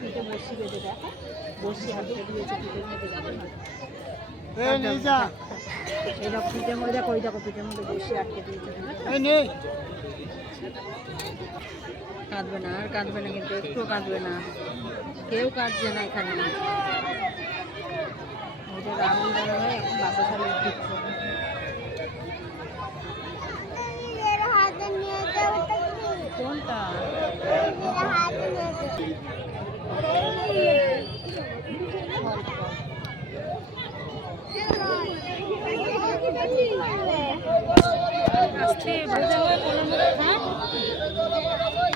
পিঠে বসি বেঁধে দেখো, বসি আটকে দিয়েছে পিঠের মধ্যে যাবে না। এরকম পিঠের মধ্যে দেখো, ওই দেখো পিঠের মধ্যে বসি আটকে দিয়েছে। কাঁদবে না, আর কাঁদবে না, কিন্তু একটুও কাঁদবে না, কেউ কাঁদছে না এখানে। ওদের আনন্দ হয়ে এখন বাতাসালে দিচ্ছে। কোনটা? আস্তে বোঝা হয় কোনো হ্যাঁ বল